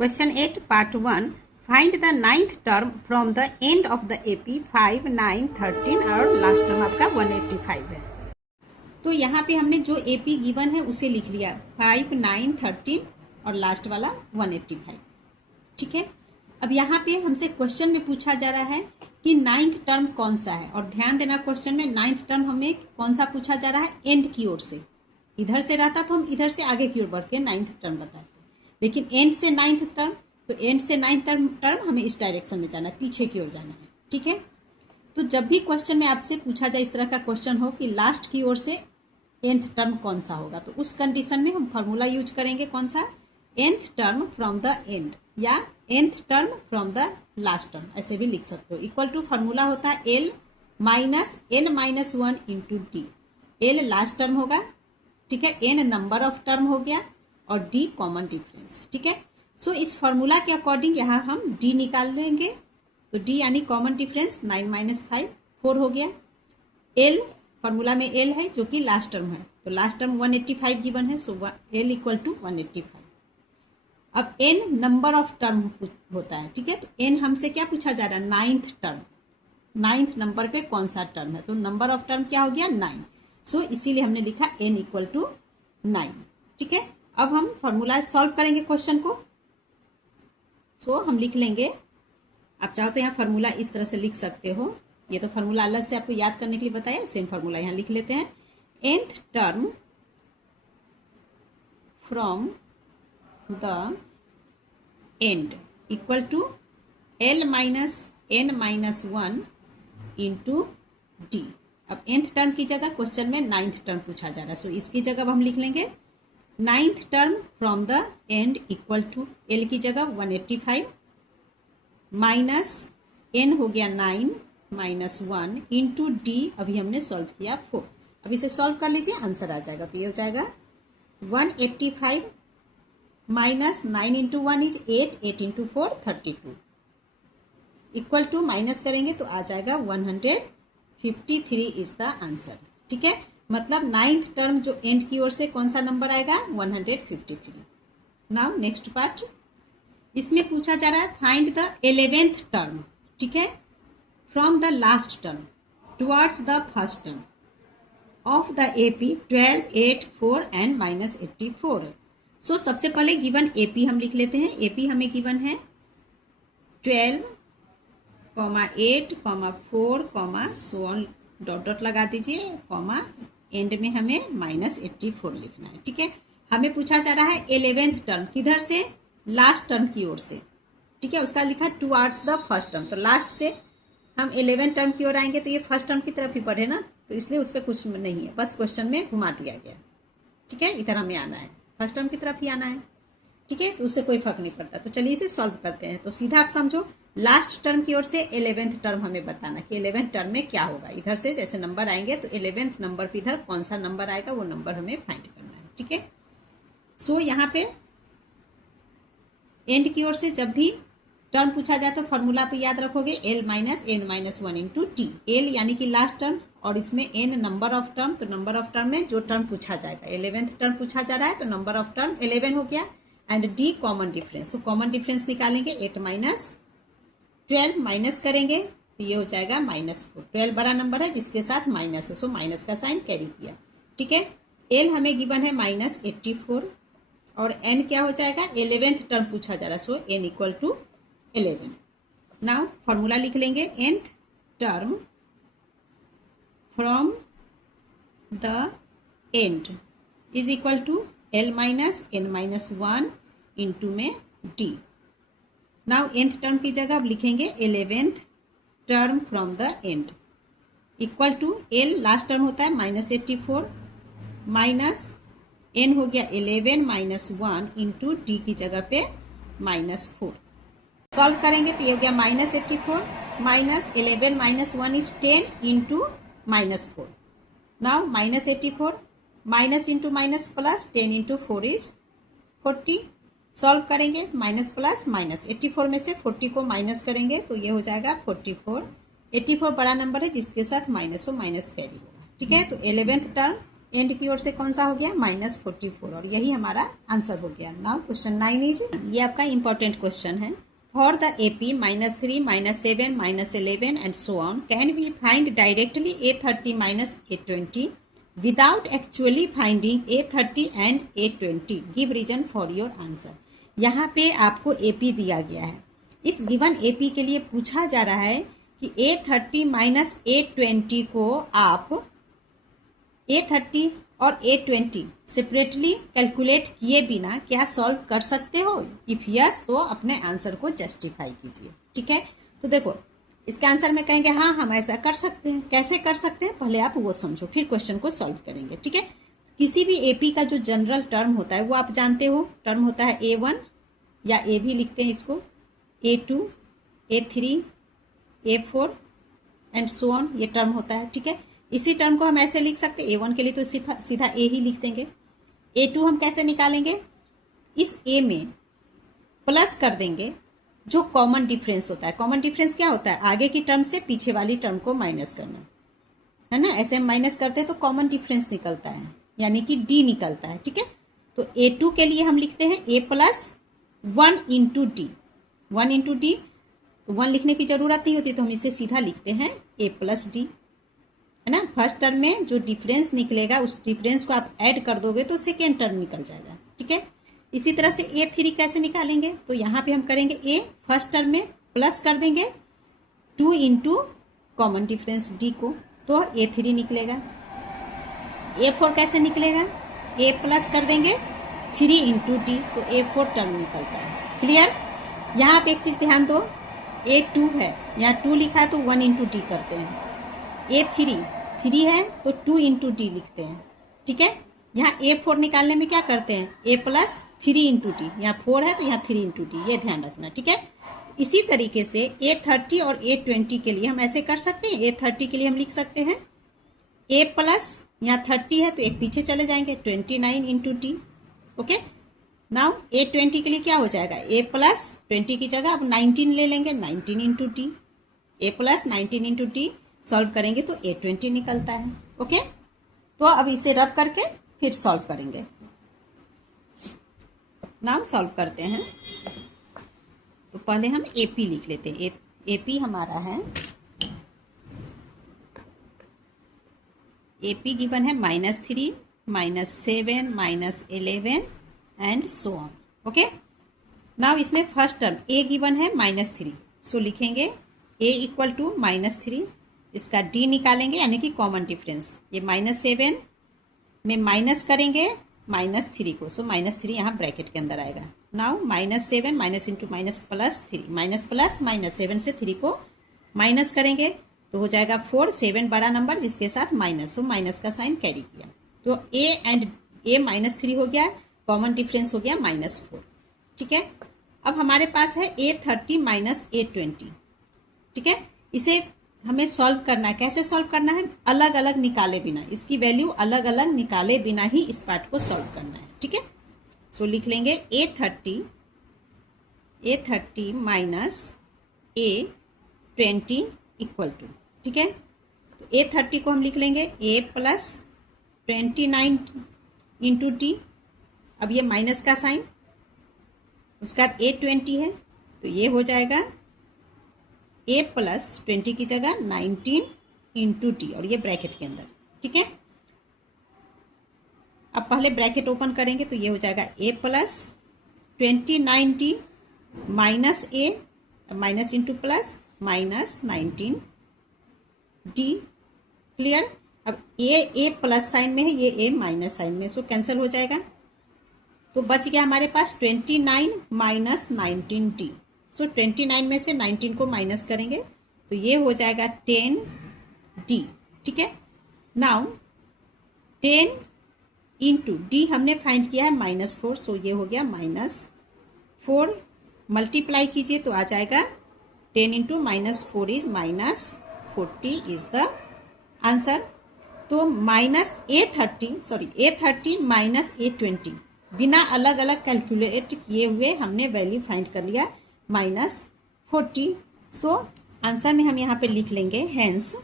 Question 8 Part 1 Find the ninth term from the end of the AP 5, 9, 13 और last term आपका 185 है। तो यहाँ पे हमने जो AP गिवन है उसे लिख लिया 5, 9, 13 और लास्ट वाला 185। ठीक है, अब यहाँ पे हमसे क्वेश्चन में पूछा जा रहा है कि नाइन्थ टर्म कौन सा है, और ध्यान देना क्वेश्चन में नाइन्थ टर्म हमें कौन सा पूछा जा रहा है, एंड की ओर से। इधर से रहता तो हम इधर से आगे की ओर बढ़ के नाइन्थ टर्म बताते, लेकिन एंड से नाइन्थ टर्म, तो एंड से नाइन्थ टर्म हमें इस डायरेक्शन में जाना है, पीछे की ओर जाना है। ठीक है, तो जब भी क्वेश्चन में आपसे पूछा जाए इस तरह का क्वेश्चन हो कि लास्ट की ओर से nth टर्म कौन सा होगा, तो उस कंडीशन में हम फॉर्मूला यूज करेंगे कौन सा, nth term from the and या nth term from the last term, ऐसे भी लिख सकते हो। इक्वल टू फॉर्मूला होता है l minus n minus 1 into D. l last term होगा, ठीक है, n नंबर ऑफ टर्म हो गया और d कॉमन डिफरेंस। ठीक है, सो इस फॉर्मूला के अकॉर्डिंग यहाँ हम d निकाल लेंगे, तो d यानी कॉमन डिफरेंस 9 माइनस 5 4 हो गया। l फॉर्मूला में l है जो कि लास्ट टर्म है, तो लास्ट टर्म 185 गिवन है, सो l इक्वल टू 185। अब n नंबर ऑफ टर्म होता है, ठीक है, तो n हमसे क्या पूछा जा रहा है, नाइन्थ टर्म, नाइन्थ नंबर पे कौन सा टर्म है, तो नंबर ऑफ टर्म क्या हो गया 9, सो इसीलिए हमने लिखा n इक्वल टू 9। ठीक है, अब हम फॉर्मूला सॉल्व करेंगे क्वेश्चन को। सो हम लिख लेंगे, आप चाहो तो यहाँ फॉर्मूला इस तरह से लिख सकते हो, ये तो फॉर्मूला अलग से आपको याद करने के लिए बताया, सेम फॉर्मूला यहाँ लिख लेते हैं। nth term from the end equal to l minus n minus 1 into D. अब nth टर्म की जगह क्वेश्चन में नाइन्थ टर्म पूछा जा रहा है, सो इसकी जगह हम लिख लेंगे ninth term from the end equal to l की जगह 185 माइनस n हो गया 9 माइनस 1 इंटू डी, अभी हमने सॉल्व किया 4। अब इसे सॉल्व कर लीजिए, आंसर आ जाएगा, तो ये हो जाएगा 185 minus 9 into 1 is 8, 8 into 4 32 equal to minus करेंगे तो आ जाएगा 153 इज द आंसर। ठीक है, मतलब नाइन्थ टर्म जो एंड की ओर से कौन सा नंबर आएगा 153। नाउ नेक्स्ट पार्ट, इसमें पूछा जा रहा है फाइंड द 11th टर्म, ठीक है, from the last term towards the first term of the AP 12, 8, 4 and minus 84। सो सबसे पहले गिवन एपी हम लिख लेते हैं। एपी हमें गिवन है 12, 8, 4, सो ऑन, डॉट डॉट लगा दीजिए, कॉमा, एंड में हमें माइनस 84 लिखना है। ठीक है, हमें पूछा जा रहा है 11th टर्म, किधर से, लास्ट टर्म की ओर से। ठीक है, उसका लिखा टुवर्ड्स द फर्स्ट टर्म, तो लास्ट से हम 11th टर्म की ओर आएंगे तो ये फर्स्ट टर्म की तरफ ही बढ़े ना, तो इसलिए उस पर कुछ नहीं है, बस क्वेश्चन में घुमा दिया गया। ठीक है, इधर हमें आना है, फर्स्ट टर्म की तरफ ही आना है। ठीक है, तो उससे कोई फर्क नहीं पड़ता। तो चलिए इसे सॉल्व करते हैं। तो सीधा आप समझो, लास्ट टर्म की ओर से 11th टर्म हमें बताना कि 11th टर्म में क्या होगा। इधर से जैसे नंबर आएंगे तो 11th नंबर पे इधर कौन सा नंबर आएगा वो नंबर हमें फाइंड करना है। ठीक है, सो यहाँ पे एंड की ओर से जब भी टर्म पूछा जाए तो फॉर्मूला पे याद रखोगे l minus n minus 1 into T. L यानी कि लास्ट टर्म और इसमें n नंबर ऑफ टर्म, तो नंबर ऑफ टर्म में जो टर्म पूछा जाएगा, 11th टर्म पूछा जा रहा है तो नंबर ऑफ टर्म 11 हो गया, and D common difference, so common difference निकालेंगे 8 माइनस 12 माइनस करेंगे तो ये हो जाएगा माइनस 4। 12 बड़ा नंबर है जिसके साथ माइनस है, सो माइनस का साइन कैरी किया। ठीक है, एल हमें गिवन है माइनस 84 और एन क्या हो जाएगा, 11th टर्म पूछा जा रहा है, so n equal to 11। Now formula लिख लेंगे, nth term from the end is equal to l minus n minus 1 into में d। नाउ nth टर्म की जगह अब लिखेंगे 11th term from the end equal to l last term होता है minus 84 minus n हो गया 11 माइनस 1 इंटू डी की जगह पे माइनस 4। सॉल्व करेंगे तो ये हो गया minus 84 minus 11 minus 1 is 10 into minus 4। Now minus 84 minus into minus plus 10 into 4 is 40। Solve करेंगे माइनस प्लस माइनस, 84 में से 40 को माइनस करेंगे तो ये हो जाएगा 44। 84 बड़ा नंबर है जिसके साथ माइनस हो, माइनस कैरी होगा। ठीक है, तो 11th टर्म एंड की ओर से कौन सा हो गया -44 और यही हमारा आंसर हो गया। नाउ क्वेश्चन 9 इज, ये आपका इंपॉर्टेंट क्वेश्चन है। For the AP -3 -7 -11 and so on can we find directly A30 -A20 without actually finding A30 and A20, give reason for your answer. यहाँ पे आपको AP दिया गया है। इस गिवन AP के लिए पूछा जा रहा है कि A30 -A20 को आप A30 और A20 सेपरेटली कैलकुलेट किए बिना क्या सॉल्व कर सकते हो? इफ यस तो अपने आंसर को जस्टिफाई कीजिए। ठीक है, तो देखो इसके आंसर में कहेंगे हाँ हम ऐसा कर सकते हैं। कैसे कर सकते हैं पहले आप वो समझो, फिर क्वेश्चन को सॉल्व करेंगे। ठीक है, किसी भी AP का जो जनरल टर्म होता है वो आप जानते हो, टर्म होता है A1 या A भी लिखते हैं इसको, A2 A3 A4 and so on, ये टर्म होता है। ठीक है, इसी टर्म को हम ऐसे लिख सकते हैं, A1 के लिए तो सीधा A ही लिख देंगे। A2 हम कैसे निकालेंगे, इस A में प्लस कर देंगे जो कॉमन डिफरेंस होता है। कॉमन डिफरेंस क्या होता है, आगे की टर्म से पीछे वाली टर्म को माइनस करना है ना। ऐसे हम माइनस करते हैं तो कॉमन डिफरेंस निकलता है, यानी कि D निकलता है। ठीक है, तो A2 के लिए हम लिखते हैं A plus 1 into D। 1 into D, तो 1 लिखने की जरूरत नहीं होती, तो हम इसे सीधा लिखते हैं A प्लस D, है ना। फर्स्ट टर्म में जो डिफरेंस निकलेगा उस डिफरेंस को आप ऐड कर दोगे तो सेकेंड टर्म निकल जाएगा। ठीक है, इसी तरह से A3 कैसे निकालेंगे, तो यहाँ पे हम करेंगे A फर्स्ट टर्म में प्लस कर देंगे 2 इंटू कॉमन डिफरेंस D को, तो A3 निकलेगा। A4 कैसे निकलेगा, A प्लस कर देंगे 3 इंटू D, तो A4 टर्म निकलता है। क्लियर, यहाँ पे एक चीज ध्यान दो, A2 है, यहाँ 2 लिखा है तो 1 इंटू D करते हैं। A3 है तो 2 इंटू D लिखते हैं। ठीक है, यहाँ A4 निकालने में क्या करते हैं, A प्लस 3 इंटू D, यहाँ 4 है तो यहाँ 3 इंटू D, ये ध्यान रखना। ठीक है, इसी तरीके से A30 और A20 के लिए हम ऐसे कर सकते हैं। A30 के लिए हम लिख सकते हैं A प्लस, यहाँ 30 है तो एक पीछे चले जाएंगे 29 into D। Okay, now A20 के लिए क्या हो जाएगा, A प्लस 20 की जगह अब 19 ले लेंगे, 19 into D। A plus 19 into D solve करेंगे तो A20 निकलता है। ओके, तो अब इसे रब करके फिर सॉल्व करेंगे। नाउ सॉल्व करते हैं, तो पहले हम AP लिख लेते हैं। AP हमारा है, AP गिवन है -3 -7 -11 and so on. Okay, now इसमें फर्स्ट टर्म A गिवन है -3, सो लिखेंगे A इक्वल टू -3, इसका D निकालेंगे यानी कि कॉमन डिफरेंस। ये -7 में माइनस करेंगे -3 को, सो -3 यहाँ ब्रैकेट के अंदर आएगा। Now -7 minus into minus plus 3, minus plus -7 से 3 को माइनस करेंगे तो हो जाएगा 4, 7 बड़ा नंबर जिसके साथ माइनस, सो माइनस का साइन कैरी किया, तो A एंड A -3 हो गया, कॉमन डिफरेंस हो गया -4। ठीक है, अब हमारे पास है A30 -A20। ठीक है, इसे हमें सॉल्व करना है। कैसे सॉल्व करना है, अलग अलग निकाले बिना, इसकी वैल्यू अलग अलग निकाले बिना ही इस पार्ट को सॉल्व करना है। ठीक है, सो लिख लेंगे A30 -A20 इक्वल टू, ठीक है, तो A30 को हम लिख लेंगे A प्लस 29 इंटू D। अब ये माइनस का साइन, उसका A20 है तो ये हो जाएगा A प्लस 20 की जगह 19 इंटू D, और ये ब्रैकेट के अंदर। ठीक है, अब पहले ब्रैकेट ओपन करेंगे तो ये हो जाएगा A plus 29D minus A, minus into plus minus 19D। Clear, अब A प्लस साइन में है, ये A माइनस साइन में, सो कैंसिल हो जाएगा, तो बच गया हमारे पास 29 माइनस 19D। सो 29 में से 19 को माइनस करेंगे तो ये हो जाएगा 10D। ठीक है, नाउ 10 इंटू D हमने फाइंड किया है -4, सो ये हो गया -4, मल्टीप्लाई कीजिए तो आ जाएगा 10 into -4 is -40 is the answer. तो A30 माइनस A20 बिना अलग अलग कैलकुलेट किए हुए हमने वैल्यू फाइंड कर लिया -40। सो आंसर में हम यहाँ पे लिख लेंगे, hence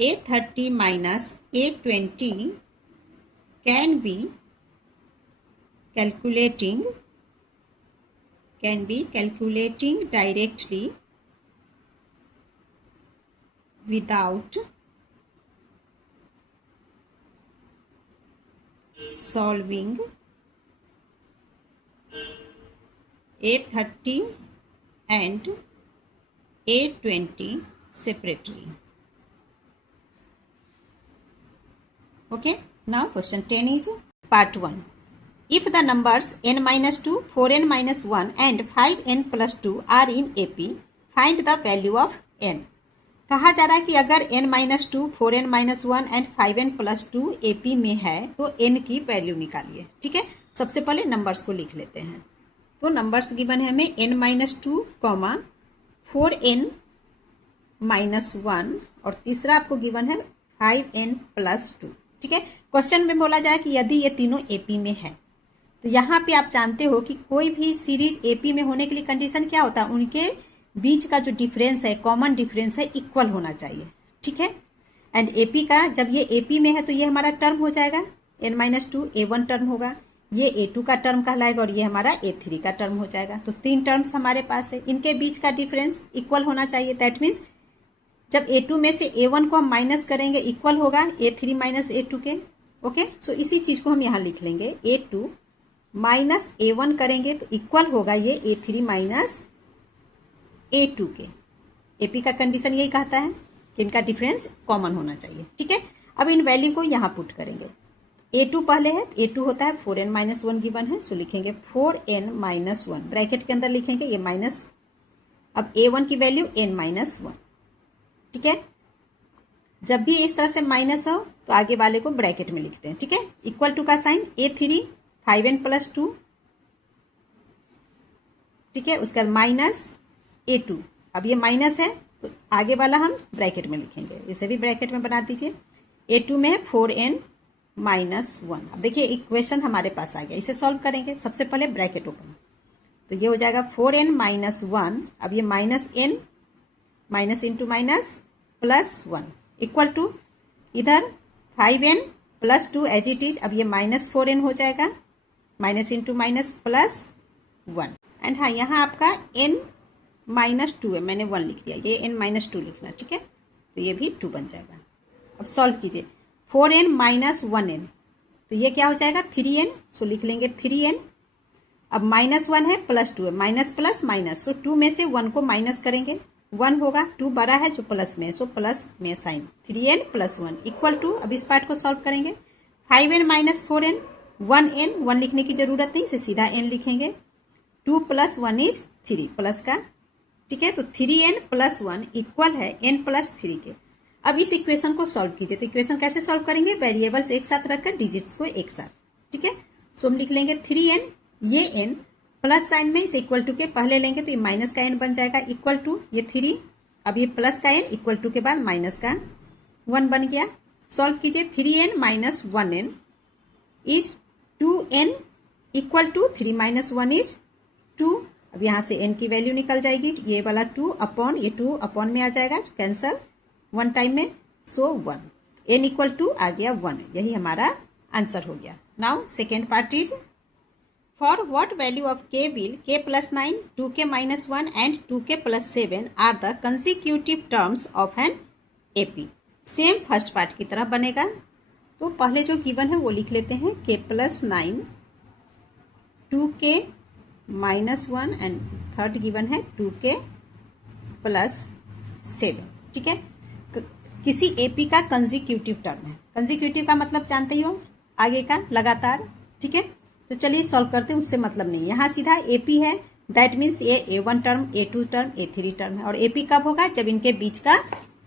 A30 minus A20 can be calculating directly without solving A30 and A20 separately. Okay, now question 10 is part 1. If the numbers n minus 2, 4n minus 1 and 5n plus 2 are in AP, find the value of n. कहा जा रहा है कि अगर n minus 2, 4n minus 1 and 5n plus 2 AP में है तो n की वैल्यू निकालिए। ठीक है, सबसे पहले नंबर्स को लिख लेते हैं। तो नंबर्स गिवन है हमें n माइनस 2, 4n माइनस 1 और तीसरा आपको गिवन है 5n प्लस 2। ठीक है, क्वेश्चन में बोला जा रहा है कि यदि ये तीनों AP में है तो यहाँ पे आप जानते हो कि कोई भी सीरीज AP में होने के लिए कंडीशन क्या होता है, उनके बीच का जो डिफरेंस है, कॉमन डिफरेंस है, इक्वल होना चाहिए। ठीक है, एंड AP का जब ये AP में है तो ये हमारा टर्म हो जाएगा n माइनस 2 A1 टर्म होगा, ये A2 का टर्म कहलाएगा और ये हमारा A3 का टर्म हो जाएगा। तो 3 टर्म्स हमारे पास है, इनके बीच का डिफरेंस इक्वल होना चाहिए। दैट मीन्स जब A2 में से A1 को हम माइनस करेंगे इक्वल होगा A3 माइनस A2 के। ओके, सो इसी चीज को हम यहाँ लिख लेंगे, A2 माइनस A1 करेंगे तो इक्वल होगा ये A3 माइनस A2 के। AP का कंडीशन यही कहता है कि इनका डिफरेंस कॉमन होना चाहिए। ठीक है, अब इन वैल्यू को यहाँ पुट करेंगे। A2 पहले है, A2 होता है 4n माइनस 1 गिवन है, सो लिखेंगे 4n माइनस 1, ब्रैकेट के अंदर लिखेंगे ये माइनस, अब A1 की वैल्यू n माइनस 1। ठीक है, जब भी इस तरह से माइनस हो तो आगे वाले को ब्रैकेट में लिखते हैं। ठीक है, इक्वल टू का साइन A3 5n प्लस 2। ठीक है, उसके बाद माइनस A2, अब ये माइनस है तो आगे वाला हम ब्रैकेट में लिखेंगे, इसे भी ब्रैकेट में बना दीजिए। A2 में है 4n माइनस 1। अब देखिए इक्वेशन हमारे पास आ गया, इसे सॉल्व करेंगे। सबसे पहले ब्रैकेट ओपन, तो ये हो जाएगा 4n माइनस 1, अब ये minus n minus into minus plus 1 equal to इधर 5n plus 2 as it is, अब ये माइनस 4n हो जाएगा, minus into minus plus 1। And हाँ, यहाँ आपका n माइनस 2 है, मैंने 1 लिख दिया, ये n माइनस 2 लिखना। ठीक है, तो ये भी 2 बन जाएगा। अब सॉल्व कीजिए, 4n माइनस 1n, तो ये क्या हो जाएगा 3n, सो लिख लेंगे 3n। अब माइनस 1 है प्लस 2 है, माइनस प्लस माइनस, सो 2 में से 1 को माइनस करेंगे, 1 होगा, 2 बड़ा है जो प्लस में है, सो प्लस में sign, 3n plus 1 equal to, अब इस पार्ट को सॉल्व करेंगे, 5n माइनस 4n, 1n, 1 लिखने की जरूरत नहीं, इसे सीधा n लिखेंगे, 2 प्लस 1 इज 3 प्लस का। ठीक है, तो 3n प्लस 1 इक्वल है n प्लस 3 के। अब इस इक्वेशन को सॉल्व कीजिए, तो इक्वेशन कैसे सॉल्व करेंगे, वेरिएबल्स एक साथ रखकर डिजिट्स को एक साथ। ठीक है, सो हम लिख लेंगे 3n, ये n प्लस साइन में इसे इक्वल टू के पहले लेंगे तो ये माइनस का n बन जाएगा, इक्वल टू ये 3, अब ये प्लस का n इक्वल टू के बाद माइनस का 1 बन गया। सॉल्व कीजिए, 3n minus 1n is 2n equal to 3 minus 1 is 2। अब यहाँ से n की वैल्यू निकल जाएगी, ये वाला 2 अपॉन, ये 2 अपॉन में आ जाएगा, कैंसल 1 टाइम में, सो 1, n इक्वल टू आ गया 1, यही हमारा आंसर हो गया। Now second part is, for what value of k will k plus 9, 2k minus 1 and 2k plus 7 are the consecutive terms of an AP। Same first part की तरह बनेगा। तो पहले जो गिवन है वो लिख लेते हैं, k plus 9, 2k minus 1 and third given है 2k plus 7। ठीक है, किसी AP का कंजिक्यूटिव टर्म है, कंजिक्यूटिव का मतलब जानते ही हो, आगे का लगातार। ठीक है, तो चलिए सॉल्व करते हैं, उससे मतलब नहीं, यहाँ सीधा AP है, दैट मीन्स ये A1 term, A2 term, A3 term है। और AP कब होगा, जब इनके बीच का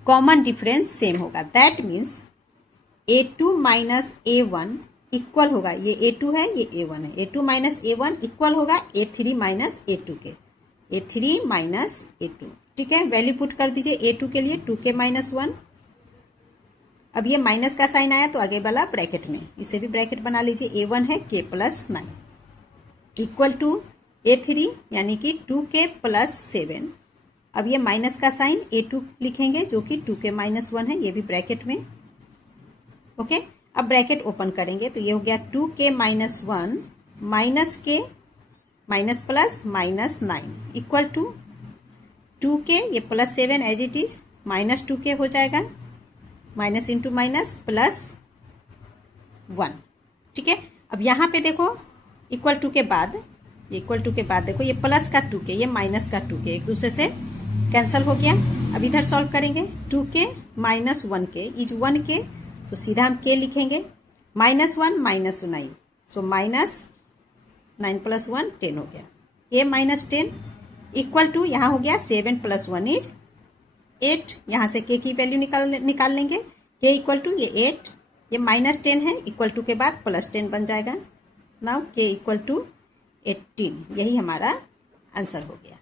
कॉमन डिफरेंस सेम होगा। That means A2 minus A1 equal होगा, ये A2 है, ये A1 है, A2 माइनस A1 इक्वल होगा A3 माइनस A2 के, A3 माइनस A2। ठीक है, वैल्यू पुट कर दीजिए A2 के लिए 2k माइनस 1, अब ये माइनस का साइन आया तो आगे वाला ब्रैकेट में, इसे भी ब्रैकेट बना लीजिए, A1 है k plus 9 equal to A3 यानी कि 2k प्लस 7 अब ये माइनस का साइन A2 लिखेंगे जो कि 2k-1 है, ये भी ब्रैकेट में। ओके, अब ब्रैकेट ओपन करेंगे तो ये हो गया 2k-1 माइनस के minus plus minus 9 equal to 2k, ये plus 7 as it is, minus 2k हो जाएगा, माइनस इंटू माइनस प्लस 1। ठीक है, अब यहाँ पे देखो इक्वल टू के बाद देखो ये प्लस का 2k, ये माइनस का 2k एक दूसरे से कैंसिल हो गया। अब इधर सॉल्व करेंगे, 2k minus 1k is 1k, तो सीधा हम k लिखेंगे, minus 1 minus 9, so minus 9 plus 1 10 हो गया, k माइनस 10 इक्वल टू यहाँ हो गया 7 प्लस 1 इज 8, यहाँ से k की वैल्यू निकाल लेंगे, k इक्वल टू ये 8, ये माइनस 10 है, इक्वल टू के बाद प्लस 10 बन जाएगा। नाउ k इक्वल टू 18, यही हमारा आंसर हो गया।